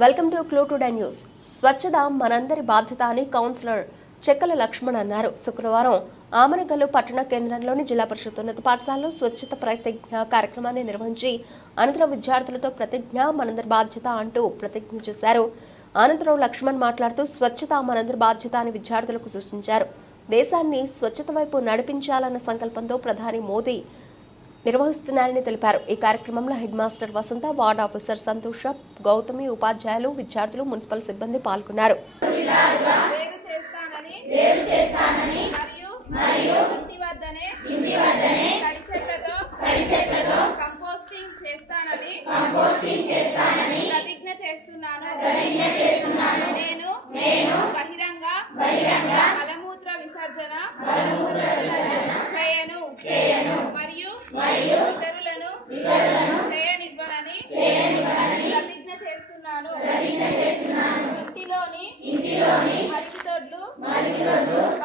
Welcome to clue today news. స్వచ్ఛత మనందరి బాధ్యత అని కౌన్సిలర్ చెక్కల లక్ష్మణ్ అన్నారు. శుక్రవారం ఆమనగల్లు పట్టణ కేంద్రంలోని జిల్లా పరిషత్ ఉన్నత పాఠశాలలో స్వచ్ఛత ప్రతిజ్ఞ కార్యక్రమాన్ని నిర్వహించి అనంతరం విద్యార్థులతో ప్రతిజ్ఞ మనందరి బాధ్యత అంటూ ప్రతిజ్ఞ చేశారు. అనంతరం లక్ష్మణ్ మాట్లాడుతూ స్వచ్ఛత మనందరి బాధ్యత అని విద్యార్థులకు సూచించారు. దేశాన్ని స్వచ్ఛత వైపు నడిపించాలన్న సంకల్పంతో ప్రధాని మోదీ నిర్వహిస్తున్నారని తెలిపారు. ఈ కార్యక్రమంలో హెడ్ మాస్టర్ వసంత, వార్డ్ ఆఫీసర్ సంతోష, గౌతమి, ఉపాధ్యాయులు, విద్యార్థులు, మున్సిపల్ సిబ్బంది పాల్గొన్నారు. నేను బహిరంగ మలమూత్ర విసర్జన చేయను మరియు ఇతరులను చేయనివ్వనని ప్రతిజ్ఞ చేస్తున్నాను. ఇంటిలోని మరిగిదొడ్లు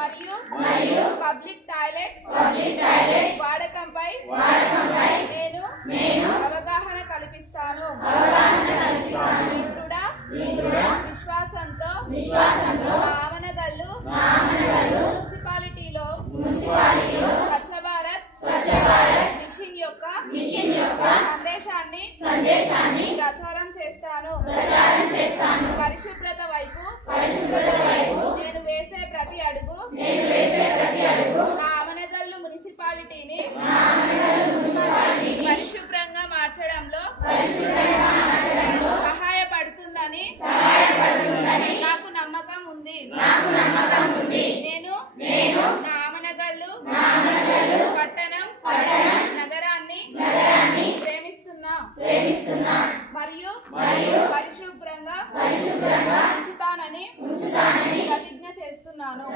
మరియు పబ్లిక్ టాయిలెట్స్ వాడకంపై నేను అవగాహన కల్పిస్తాను. విశ్వాసంతో ఆమనగల్లు మున్సిపాలిటీలో స్వచ్ఛ భారత్ మిషన్ యొక్క సందేశాన్ని ప్రచారం చేస్తాను. పరిశుభ్రత వైపు నేను వేసే ప్రతి అడుగు నా ఆమనగల్లు మున్సిపాలిటీని పరిశుభ్రంగా మార్చడంలో సహాయపడుతుందని నాకు నమ్మకం ఉంది. నేను నా ఆమనగల్లు పట్టణం నగరాన్ని ప్రేమిస్తున్నా మరియు పరిశుభ్రంగా ఉంచుతానని ప్రతిజ్ఞ చేస్తున్నాను.